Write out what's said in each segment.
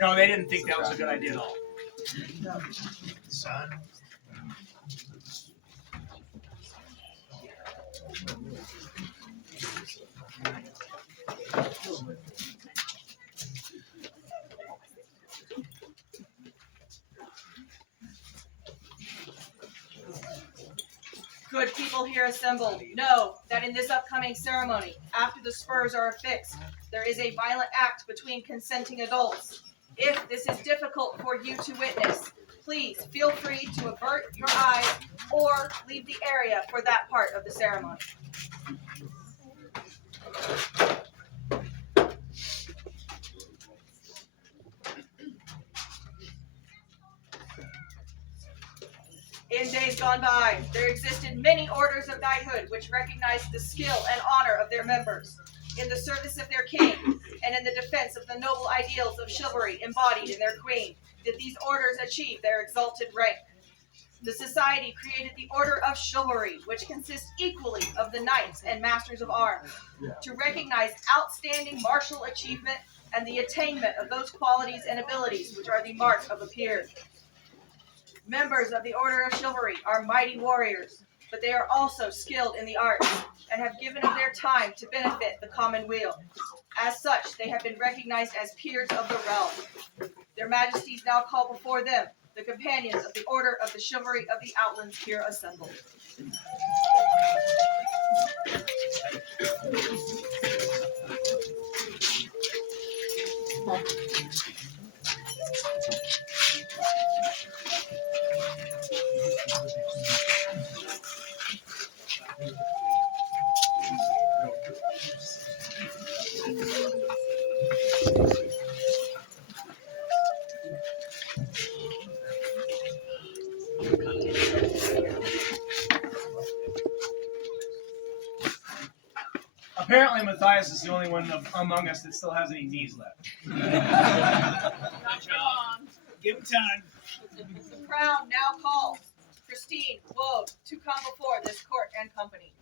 No, they didn't think that was a good idea at all. Son. Good people here assembled, know that in this upcoming ceremony, after the spurs are affixed, there is a violent act between consenting adults. If this is difficult for you to witness, please feel free to avert your eyes or leave the area for that part of the ceremony. In days gone by, there existed many orders of knighthood which recognized the skill and honor of their members in the service of their king and in the defense of the noble ideals of chivalry embodied in their queen. Did these orders achieve their exalted rank? The society created the Order of Chivalry, which consists equally of the knights and masters of arms, to recognize outstanding martial achievement and the attainment of those qualities and abilities which are the mark of a peer. Members of the Order of Chivalry are mighty warriors, but they are also skilled in the arts and have given of their time to benefit the common weal. As such, they have been recognized as peers of the realm. Their majesties now call before them the companions of the Order of the Chivalry of the Outlands here assembled. Apparently, Matthias is the only one among us that still has any knees left. Give him time. The crown now calls Christine Woad to come before this court and company.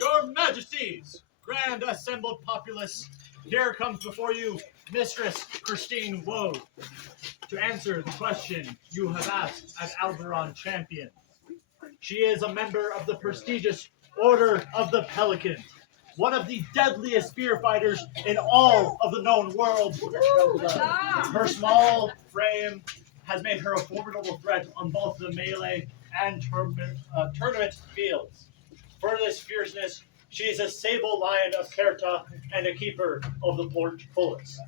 Your Majesties, grand assembled populace, here comes before you Mistress Christine Woad to answer the question you have asked as Alberon champion. She is a member of the prestigious Order of the Pelican, one of the deadliest spear fighters in all of the known world. Her small frame has made her a formidable threat on both the melee and tournament fields. For this fierceness, she is a sable lion of Kerta and a keeper of the portcullis.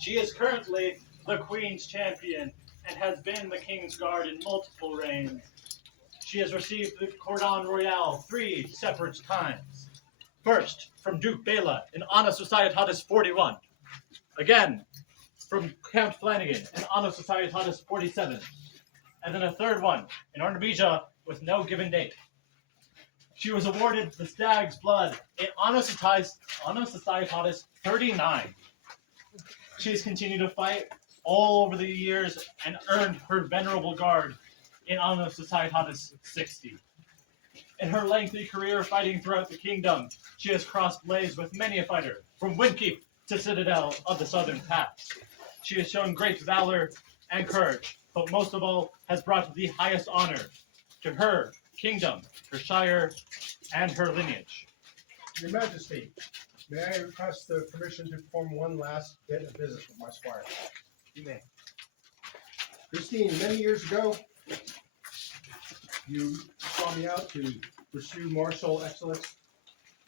She is currently the Queen's champion and has been the King's Guard in multiple reigns. She has received the Cordon Royale 3 separate times. First, from Duke Bela in Anna Societatis 41. Again, from Count Flanagan in Anna Societatis 47. And then a third one in Artemisia with no given date. She was awarded the Stag's Blood in Anna Societatis 39. She has continued to fight all over the years and earned her venerable guard in Anna Societatis 60. In her lengthy career fighting throughout the kingdom, she has crossed blades with many a fighter, from Windkeep to Citadel of the Southern Pass. She has shown great valor and courage, but most of all has brought the highest honor to her kingdom, her shire, and her lineage. Your Majesty, may I request the permission to perform one last bit of business with my squire? You may. Christine, many years ago, you saw me out to pursue martial excellence,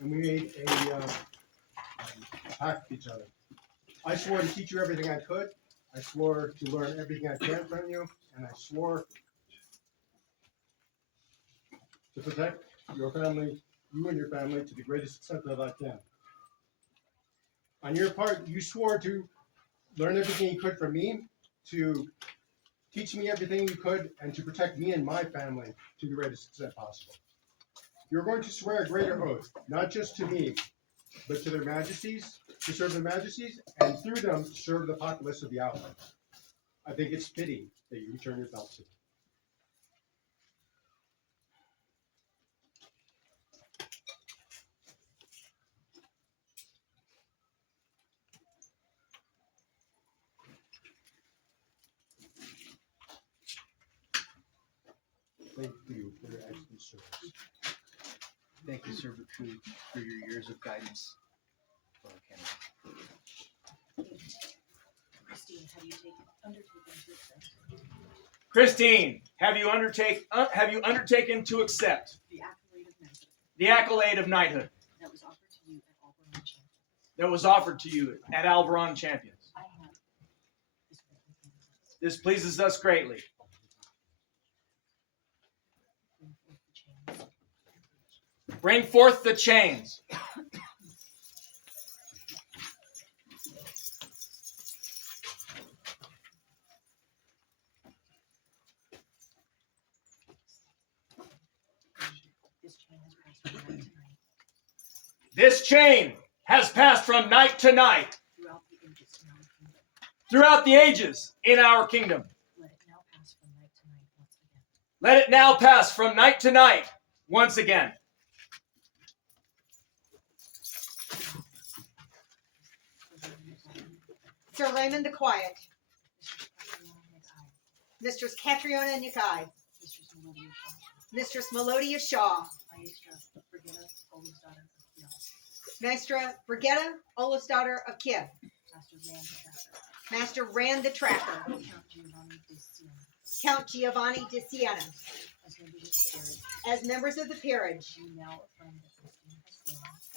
and we made a pact with each other. I swore to teach you everything I could. I swore to learn everything I can from you, and I swore to protect your family, you and your family, to the greatest extent that I can. On your part, you swore to learn everything you could from me, to teach me everything you could, and to protect me and my family to the greatest extent possible. You're going to swear a greater oath, not just to me, but to their majesties, to serve their majesties, and through them to serve the populace of the outland. I think it's fitting that you return your belt to them. thank you for your excellent service. Thank you, Sir Baku, for your years of guidance for our Canada. Christine, have you undertaken to accept Christine, have you undertaken to accept the accolade of knighthood the accolade of knighthood that was offered to you at Alberon Champions? that was offered to you at Alberon Champions? I have this great This pleases us greatly. bring forth the chains. Bring forth the chains. This chain has passed from night to night This chain has passed from night to night throughout the ages in our kingdom. throughout the ages in our kingdom. Let it now pass from night to night once again. Let it now pass from night to night once again. Sir Raymond the Quiet, Mistress Catriona Nikai, Mistress Melodia Shaw, Maestra Brigetta Olasdaughter of Kiev, Master Rand the Tracker, Count Giovanni de Siena. As members of the peerage,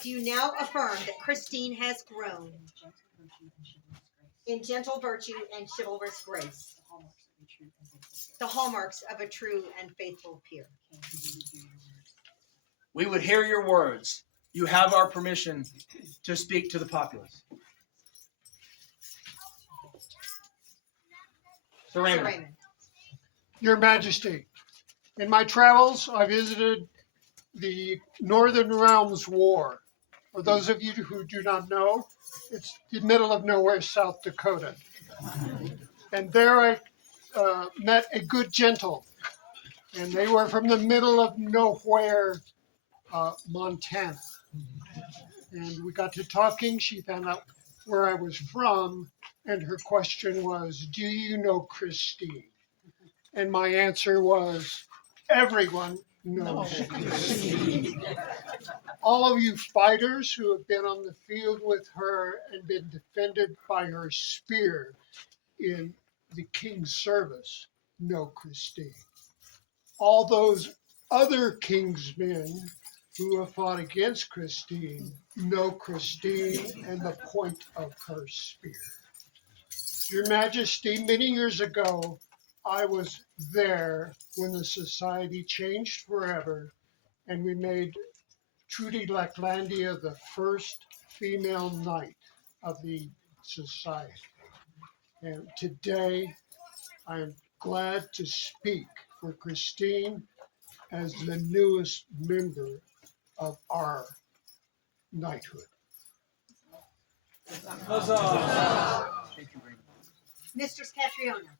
do you now affirm that Christine has grown in gentle virtue and chivalrous grace, the hallmarks of a true and faithful peer? We would hear your words. You have our permission to speak to the populace. Sir Sir Raymond. Raymond. Your Majesty, in my travels, I visited the Northern Realms War. For those of you who do not know, it's the middle of nowhere, South Dakota. And there I met a good gentle, and they were from the middle of nowhere, Montana. And we got to talking. She found out where I was from, and her question was, "Do you know Christine?" And my answer was, everyone knows Christine. All of you fighters who have been on the field with her and been defended by her spear in the king's service know Christine. All those other king's men who have fought against Christine know Christine and the point of her spear. Your Majesty, many years ago, I was there when the society changed forever and we made Trudy Lacklandia the first female knight of the society. And today I am glad to speak for Christine as the newest member of our knighthood. Thank you, Raymond. Mistress Catriona.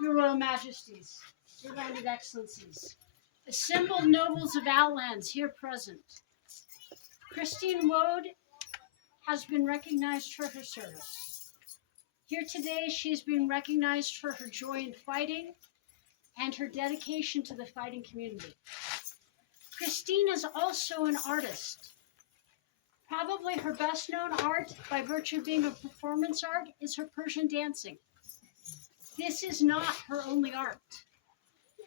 Your Royal Majesties, your landed excellencies, assembled nobles of Outlands here present, Christine Woad has been recognized for her service. Here today, she's been recognized for her joy in fighting and her dedication to the fighting community. Christine is also an artist. Probably her best known art, by virtue of being a performance art, is her Persian dancing. This is not her only art.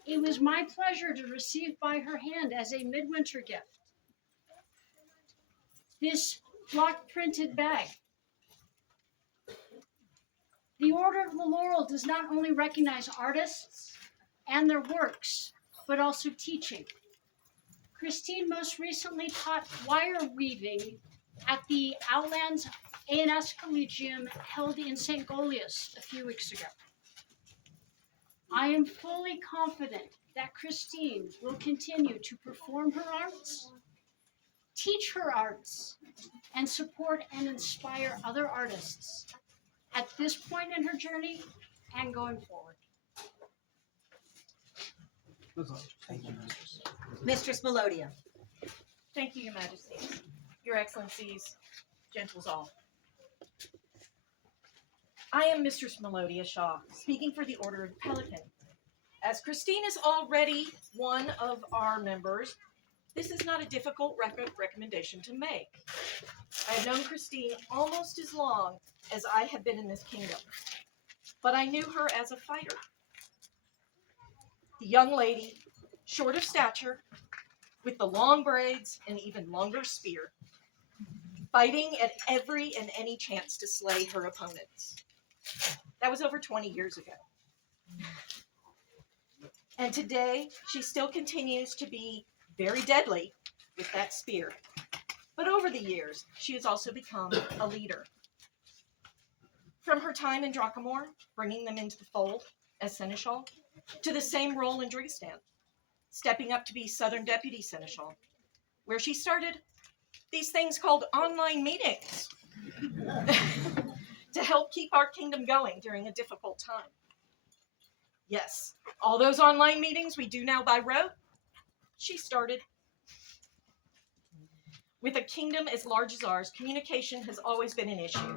It was my pleasure to receive by her hand as a midwinter gift this block printed bag. The Order of the Laurel does not only recognize artists and their works, but also teaching. Christine most recently taught wire weaving at the Outlands A&S Collegium held in St. Goliath a few weeks ago. I am fully confident that Christine will continue to perform her arts, teach her arts, and support and inspire other artists at this point in her journey and going forward. Mistress Melodia. Thank you, Your Majesties, Your Excellencies, gentles all. I am Mistress Melodia Shaw, speaking for the Order of Pelican. As Christine is already one of our members, this is not a difficult recommendation to make. I have known Christine almost as long as I have been in this kingdom, but I knew her as a fighter. The young lady, short of stature, with the long braids and even longer spear, fighting at every and any chance to slay her opponents. That was over 20 years ago. And today, she still continues to be very deadly with that spear. But over the years, she has also become a leader. From her time in Drakhamor, bringing them into the fold as Seneschal, to the same role in Drigistan, stepping up to be Southern Deputy Seneschal, where she started these things called online meetings to help keep our kingdom going during a difficult time. Yes, all those online meetings we do now by rote, she started. With a kingdom as large as ours, communication has always been an issue.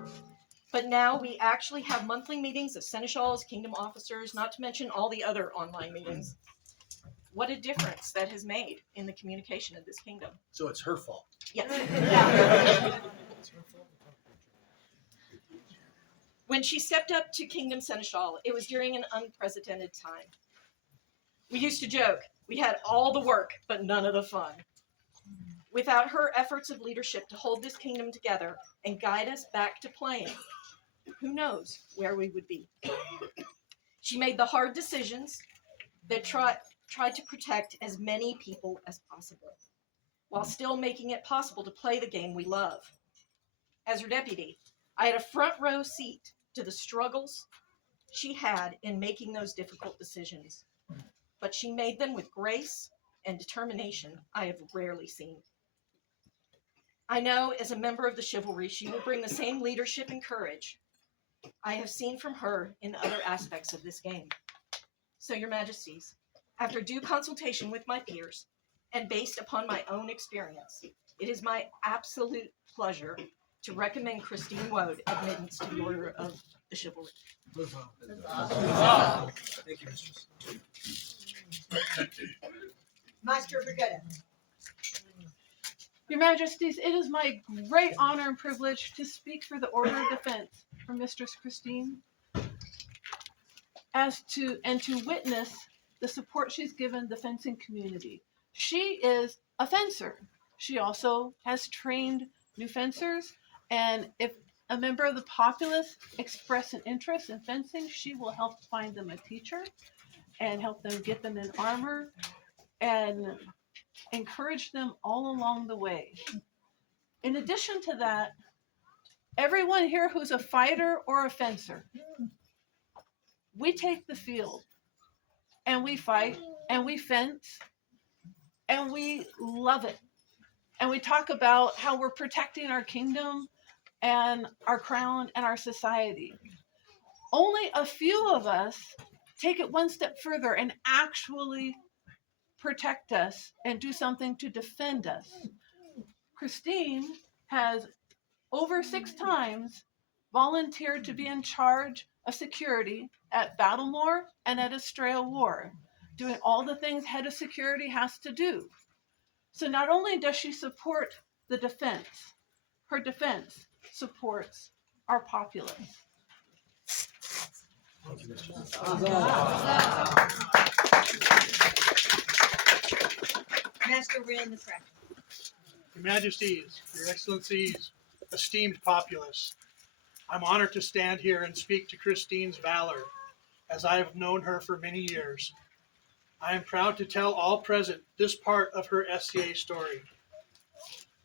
But now we actually have monthly meetings of seneschals, kingdom officers, not to mention all the other online meetings. What a difference that has made in the communication of this kingdom. So it's her fault. Yes. When she stepped up to Kingdom Seneschal, it was during an unprecedented time. We used to joke, we had all the work, but none of the fun. Without her efforts of leadership to hold this kingdom together and guide us back to playing, who knows where we would be. She made the hard decisions that tried to protect as many people as possible, while still making it possible to play the game we love. As her deputy, I had a front row seat to the struggles she had in making those difficult decisions, but she made them with grace and determination I have rarely seen. I know as a member of the chivalry, she will bring the same leadership and courage I have seen from her in other aspects of this game. So, Your Majesties, after due consultation with my peers and based upon my own experience, it is my absolute pleasure to recommend Christine Woad admittance to the Order of the Chivalry. Thank you, Mistress. Master Brigetta. Your Majesties, it is my great honor and privilege to speak for the Order of Defense for Mistress Christine, and to witness the support she's given the fencing community. She is a fencer. She also has trained new fencers, and if a member of the populace express an interest in fencing, she will help find them a teacher and help them get them in armor and encourage them all along the way. In addition to that, everyone here who's a fighter or a fencer, we take the field and we fight and we fence and we love it. And we talk about how we're protecting our kingdom and our crown and our society. Only a few of us take it one step further and actually protect us and do something to defend us. Christine has over 6 times volunteered to be in charge of security at Battlemore and at Estrella War, doing all the things head of security has to do. So not only does she support the defense, her defense supports our populace. Thank you, Mistress. Master Rand the Practical. Your Majesties, Your Excellencies, esteemed populace, I'm honored to stand here and speak to Christine's valor, as I have known her for many years. I am proud to tell all present this part of her SCA story.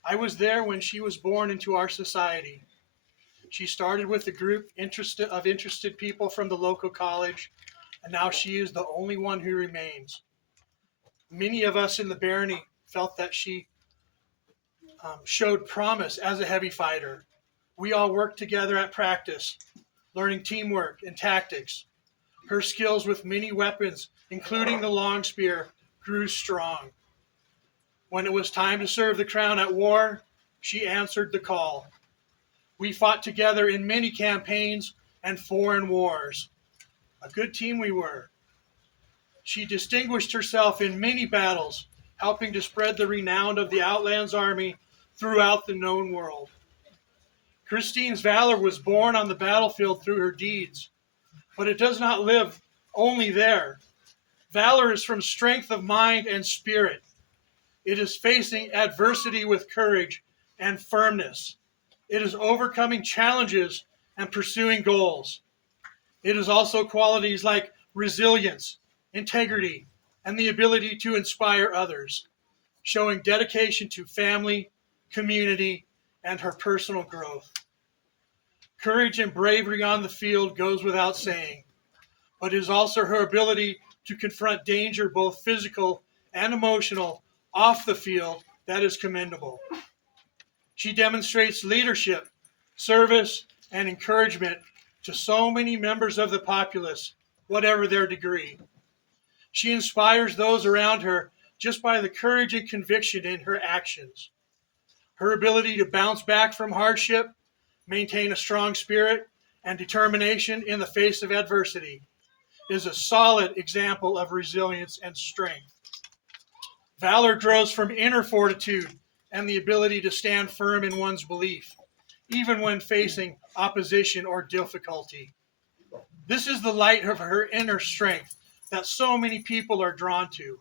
I was there when she was born into our society. She started with a group of interested people from the local college, and now she is the only one who remains. Many of us in the barony felt that she showed promise as a heavy fighter. We all worked together at practice, learning teamwork and tactics. Her skills with many weapons, including the long spear, grew strong. When it was time to serve the crown at war, she answered the call. We fought together in many campaigns and foreign wars. A good team we were. She distinguished herself in many battles, helping to spread the renown of the Outlands Army throughout the known world. Christine's valor was born on the battlefield through her deeds, but it does not live only there. Valor is from strength of mind and spirit. It is facing adversity with courage and firmness. It is overcoming challenges and pursuing goals. It is also qualities like resilience, integrity, and the ability to inspire others, showing dedication to family, community, and her personal growth. Courage and bravery on the field goes without saying, but it is also her ability to confront danger, both physical and emotional, off the field that is commendable. She demonstrates leadership, service, and encouragement to so many members of the populace, whatever their degree. She inspires those around her just by the courage and conviction in her actions. Her ability to bounce back from hardship, maintain a strong spirit, and determination in the face of adversity is a solid example of resilience and strength. Valor grows from inner fortitude and the ability to stand firm in one's belief, even when facing opposition or difficulty. This is the light of her inner strength that so many people are drawn to.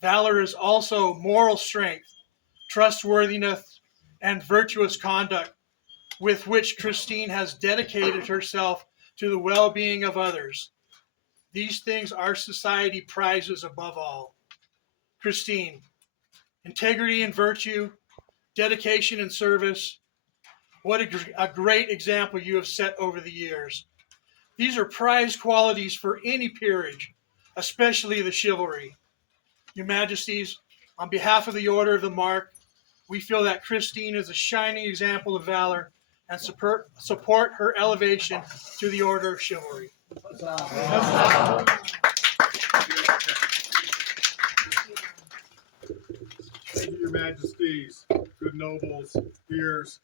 Valor is also moral strength, trustworthiness, and virtuous conduct with which Christine has dedicated herself to the well-being of others. These things our society prizes above all. Christine, integrity and virtue, dedication and service. What a great example you have set over the years. These are prized qualities for any peerage, especially the chivalry. Your Majesties, on behalf of the Order of the Mark, we feel that Christine is a shining example of valor and support her elevation to the Order of Chivalry. Thank you, Your Majesties, good nobles, peers,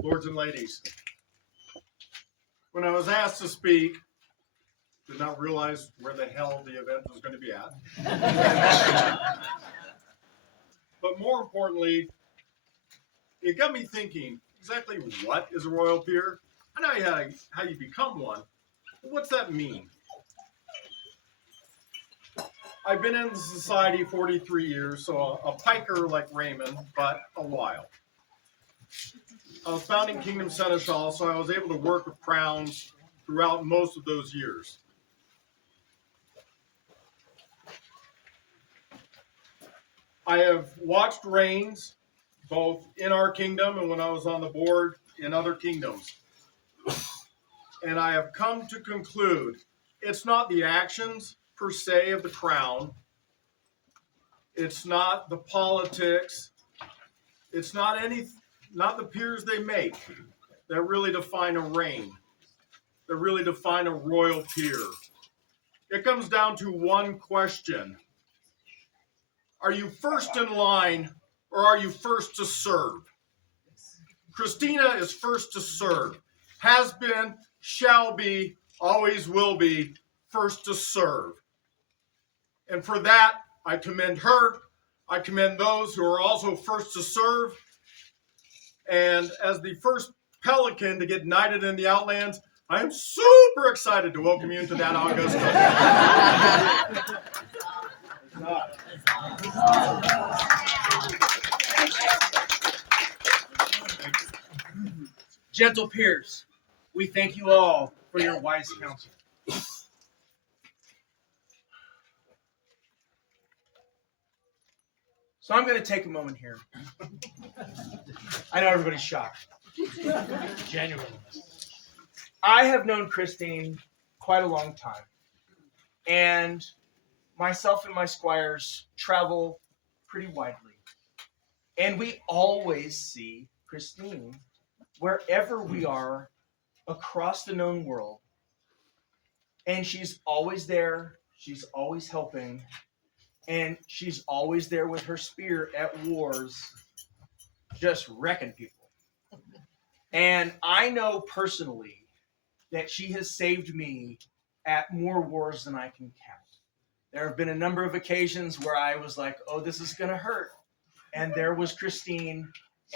lords and ladies. When I was asked to speak, did not realize where the hell the event was going to be at. But more importantly, it got me thinking exactly what is a royal peer. I know how you become one, but what's that mean? I've been in society 43 years, so a piker like Raymond, but a while. I was founding Kingdom Seneschal, so I was able to work with crowns throughout most of those years. I have watched reigns, both in our kingdom and when I was on the board in other kingdoms. And I have come to conclude it's not the actions per se of the crown. It's not the politics. It's not the peers they make that really define a reign, that really define a royal peer. It comes down to one question. Are you first in line or are you first to serve? Christina is first to serve. Has been, shall be, always will be first to serve. And for that, I commend her. I commend those who are also first to serve. And as the first Pelican to get knighted in the Outlands, I am super excited to welcome you into that august Gentle peers, we thank you all for your wise counsel. So I'm going to take a moment here. I know everybody's shocked. Genuinely. I have known Christine quite a long time. And myself and my squires travel pretty widely. And we always see Christine wherever we are across the known world. And she's always there. She's always helping. And she's always there with her spear at wars, just wrecking people. And I know personally that she has saved me at more wars than I can count. There have been a number of occasions where I was like, oh, this is going to hurt. And there was Christine,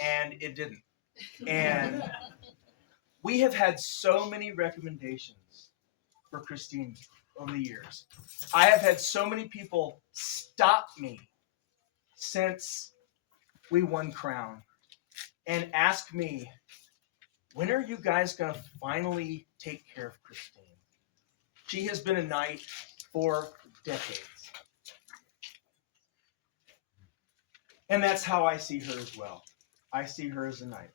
and it didn't. And we have had so many recommendations for Christine over the years. I have had so many people stop me since we won Crown and ask me, when are you guys going to finally take care of Christine? She has been a knight for decades. And that's how I see her as well. I see her as a knight.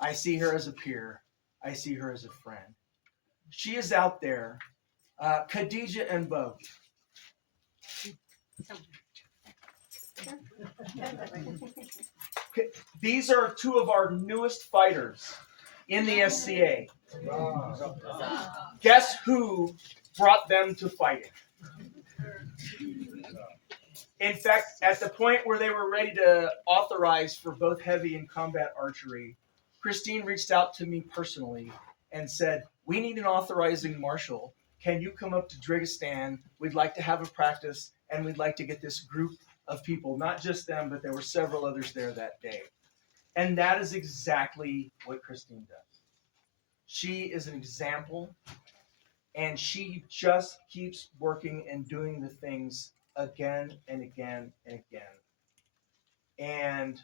I see her as a peer. I see her as a friend. She is out there. Khadija and Bo. These are two of our newest fighters in the SCA. Guess who brought them to fighting? In fact, at the point where they were ready to authorize for both heavy and combat archery, Christine reached out to me personally and said, we need an authorizing marshal. Can you come up to Drigistan? We'd like to have a practice, and we'd like to get this group of people, not just them, but there were several others there that day. And that is exactly what Christine does. She is an example, and she just keeps working and doing the things again and again and again. And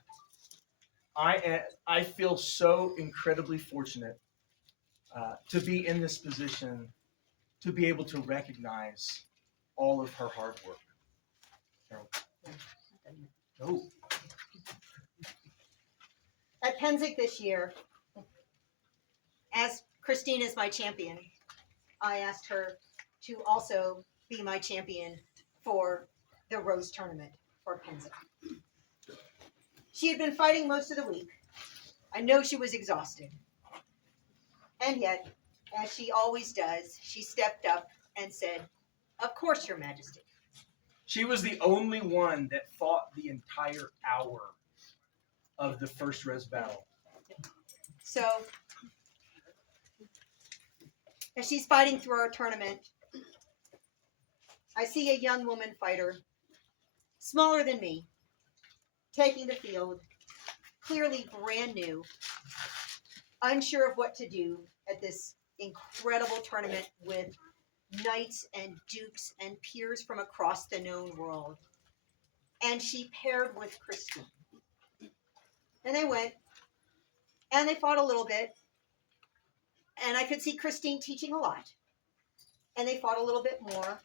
I feel so incredibly fortunate to be in this position, to be able to recognize all of her hard work. No. At Pennsic this year, as Christine is my champion, I asked her to also be my champion for the Rose Tournament for Pennsic. She had been fighting most of the week. I know she was exhausted. And yet, as she always does, she stepped up and said, "Of course, Your Majesty." She was the only one that fought the entire hour of the first res battle. So, as she's fighting through our tournament, I see a young woman fighter, smaller than me, taking the field, clearly brand new, unsure of what to do at this incredible tournament with knights and dukes and peers from across the known world. And she paired with Christine. And they went, and they fought a little bit, and I could see Christine teaching a lot. And they fought a little bit more,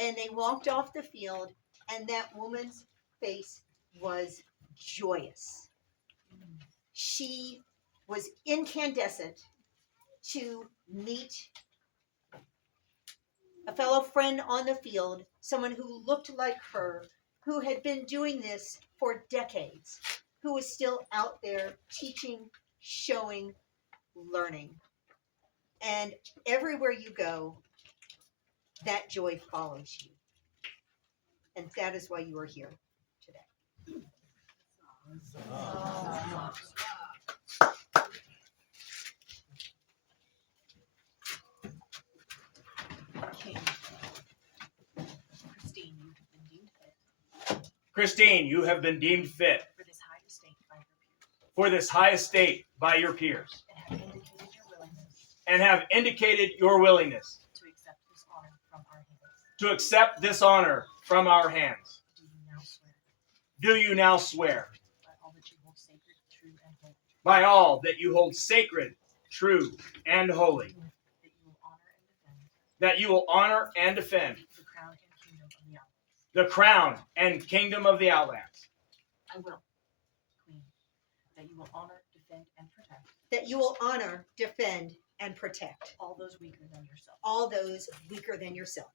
and they walked off the field, and that woman's face was joyous. She was incandescent to meet a fellow friend on the field, someone who looked like her, who had been doing this for decades, who was still out there teaching, showing, learning. And everywhere you go, that joy follows you. And that is why you are here today. King. Christine, you have been deemed fit Christine, you have been deemed fit for this high estate by your peers, for this high estate by your peers, and have indicated your willingness to accept this honor from our hands. to accept this honor from our hands. Do you now swear, Do you now swear by all that you hold sacred, true, and holy, by all that you hold sacred, true, and holy, that you will honor and defend the crown and kingdom of the Outlands? the crown and kingdom of the Outlands. I will, Queen, that you will honor, defend, and protect That you will honor, defend, and protect all those weaker than yourself. all those weaker than yourself.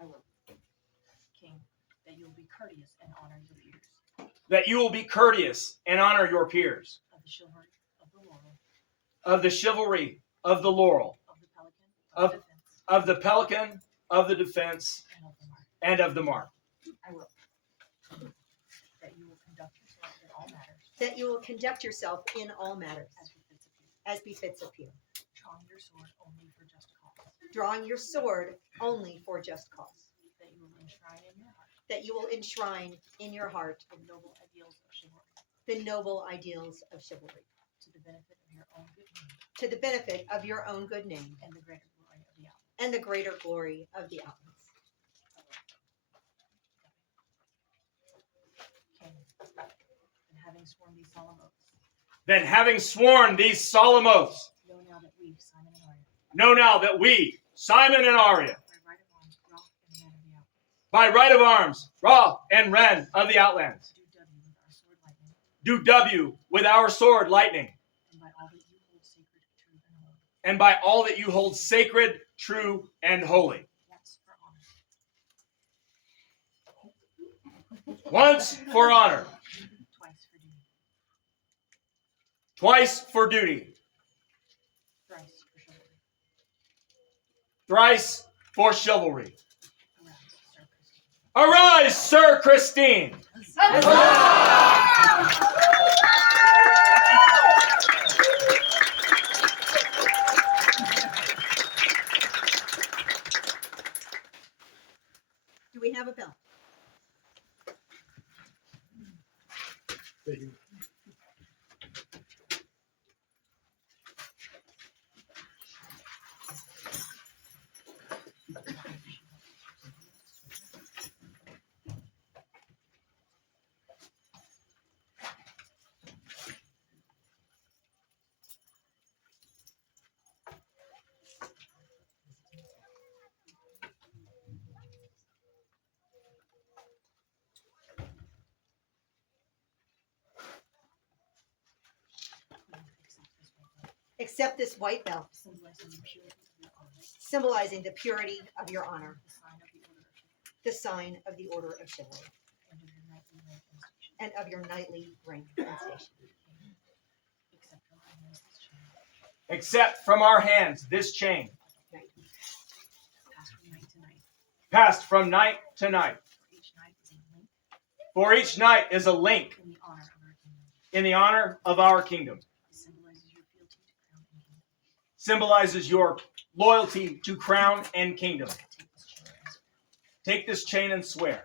I will, King, that you will be courteous and honor your peers That you will be courteous and honor your peers of the chivalry of the laurel, of the chivalry of the laurel, of the pelican, of the pelican, of the defense, and of the mark. and of the mark. I will, that you will conduct yourself in all matters That you will conduct yourself in all matters as befits as befits a peer, a peer, drawing your sword only for just cause. drawing your sword only for just cause. That you will enshrine in that you will enshrine in your heart the noble ideals of chivalry the noble ideals of chivalry to the benefit of your own good name to the benefit of your own good name and the greater glory of the outlaws. and the greater glory of the outlaws. King, and having sworn these solemn oaths, Then, having sworn these solemn oaths, know now that we, Simon and Arya, know now that we, Simon and Arya, by right of arms, Roth and Ren of the outlands, by right of arms, Ra and Ren of the outlands, do W with our sword lightning, do W with our sword lightning, and by all that you hold sacred, true, and holy. and by all that you hold sacred, true, and holy. Once for honor, Once for honor, twice for duty, twice for duty, thrice for chivalry. thrice for chivalry. Arise, Sir Christine! Do we have a bell? Thank you. Accept this white belt, symbolizing the purity of your honor, the sign of the order of chivalry, and of your knightly rank and station. Accept from our hands this chain, Passed from night to night, passed from night to night. for each night is a link For each night is a link in the honor of our kingdom. in the honor of our kingdom. It symbolizes your fealty to crown and kingdom. Symbolizes your loyalty to crown and kingdom. Take this chain and swear.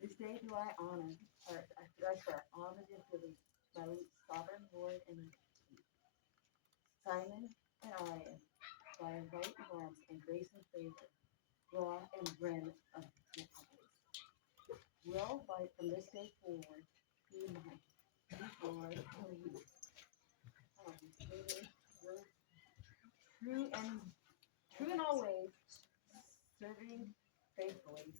This day do I honor, or I swear, homage and fealty to my sovereign lord and king, Simon and Arya, by right of arms and grace and favor, Ra and Ren of the outlands. Will, from this day forward, be my lord for you. True in all ways, serving faithfully.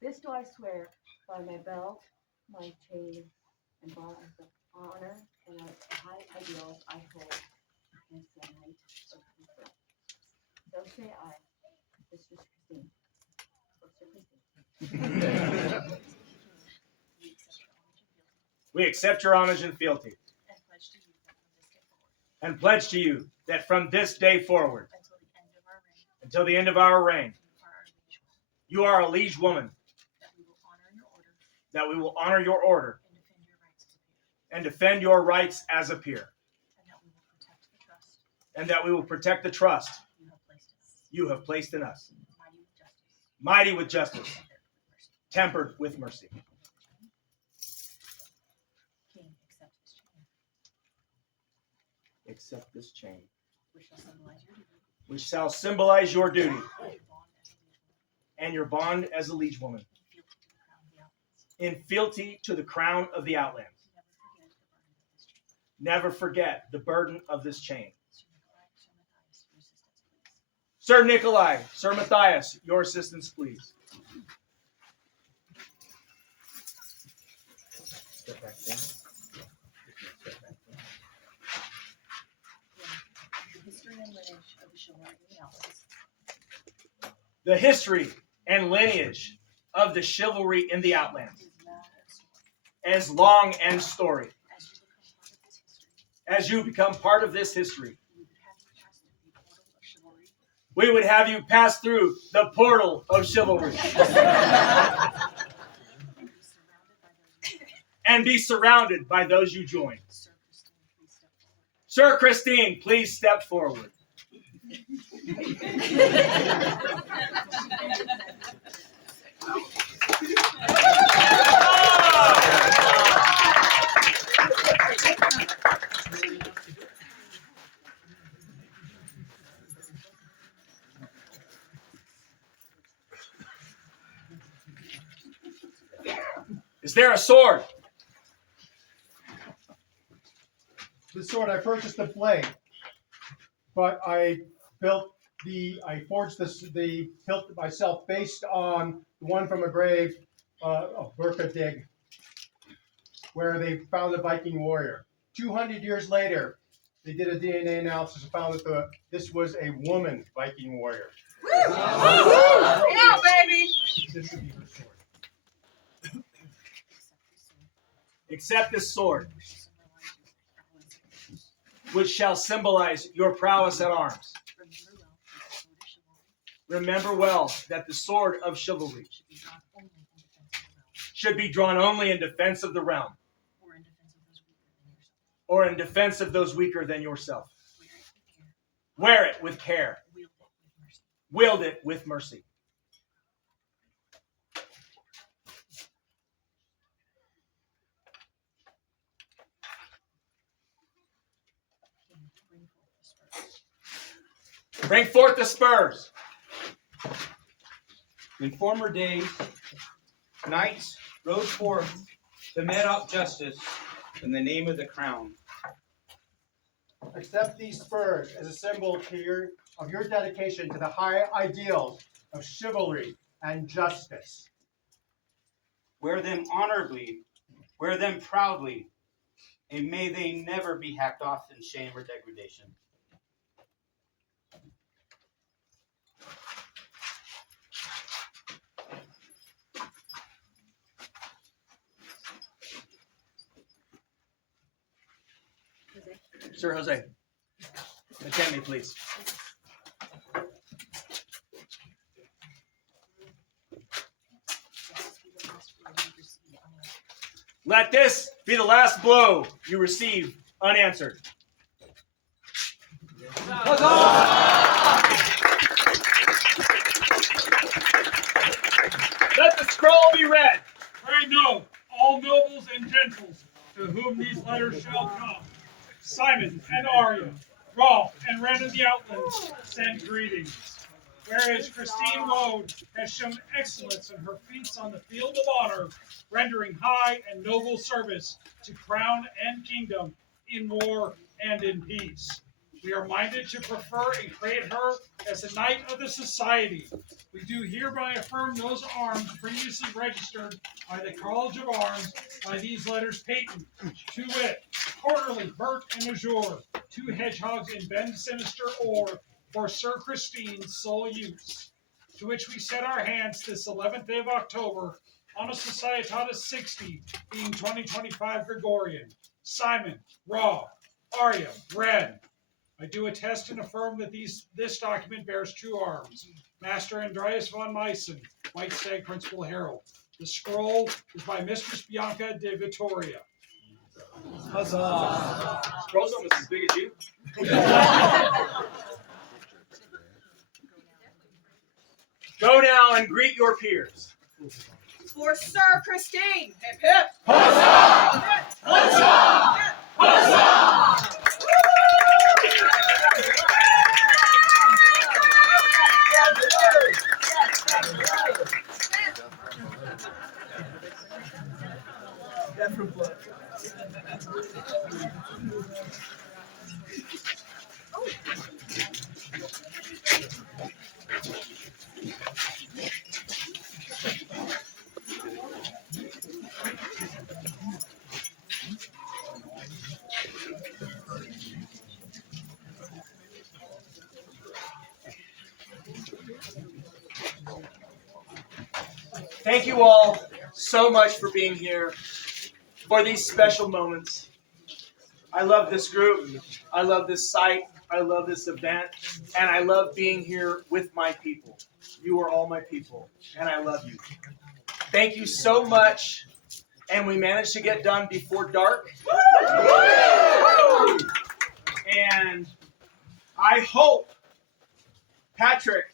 This do I swear by my belt, my chain, and by the honor and the high ideals I hold as the knight of the throne. So say I, Mistress Christine. We accept your homage and fealty, and pledge to you that from this day forward, until the end of our reign, you are a liege woman, that we will honor your order and defend your rights as a peer, and that we will protect the trust you have placed in us, mighty with justice, tempered with mercy. King, accept this chain, Accept this chain, which shall symbolize your duty, which shall symbolize your duty and your bond as a liege woman, in fealty to the crown of the outlands. Never forget the burden of this chain. Sir Nikolai, Sir Matthias, your assistance, please. Step back down. Step back down. The history and lineage of the chivalry in the outlands The history and lineage of the chivalry in the outlands, as long and storied. As you become part of this history, we would have you pass through the portal of chivalry and be surrounded by those you join. Sir Christine, please step forward. Is there a sword? This sword, I purchased the blade, but I forged the hilt myself based on the one from a grave of Birkadig, where they found the Viking warrior. 200 years later, they did a DNA analysis and found that this was a woman Viking warrior. Yeah, baby. This would be her sword. Accept this sword, which shall symbolize your prowess at arms. Remember well that the sword of chivalry should be drawn only in defense of the realm, or in defense of those weaker than yourself. Wear it with care. Wield it with mercy. Bring forth the spurs. In former days, knights rode forth to met out justice in the name of the crown. Accept these spurs as a symbol of your dedication to the high ideals of chivalry and justice. Wear them honorably, wear them proudly, and may they never be hacked off in shame or degradation. Sir Jose, attend me, please. Let this be the last blow you receive unanswered. Let the scroll be read. Pray know, all nobles and gentles, to whom these letters shall come. Simon and Arya, Rolf and Ren of the Outlands send greetings. Whereas Christine Woad has shown excellence in her feats on the field of honor, rendering high and noble service to crown and kingdom in war and in peace. We are minded to prefer and create her as a knight of the society. We do hereby affirm those arms previously registered by the College of Arms by these letters patent, to wit, quarterly Bert and Azure, 2 hedgehogs in bend sinister or for Sir Christine's sole use, to which we set our hands this 11th day of October on a Societatis 60, being 2025 Gregorian. Simon, Raw, Arya, Ren. I do attest and affirm that this document bears true arms. Master Andreas von Meissen, White Stag Principal Herald. The scroll is by Mistress Bianca de Vittoria. Huzzah! Scroll's almost as big as you. Go now and greet your peers. For Sir Christine. Hip hip. Huzzah! Huzzah! Huzzah! Thank you all so much for being here for these special moments. I love this group. I love this site. I love this event. And I love being here with my people. You are all my people. And I love you. Thank you so much. And we managed to get done before dark. And I hope Patrick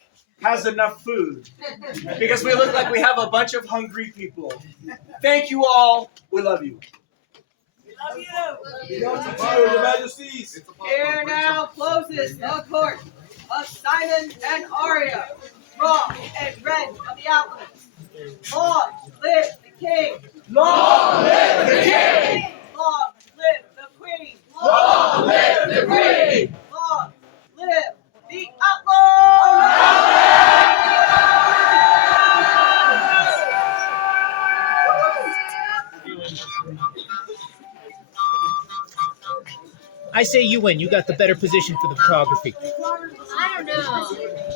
has enough food because we look like we have a bunch of hungry people. Thank you all. We love you. Your Majesties. Here now closes the court of Simon and Arya, Roth and Ren of the Outlands. Long live the king! Long live the king! Long live the queen! Long live the queen! Long live the outlaws! I say you win. You got the better position for the photography. I don't know.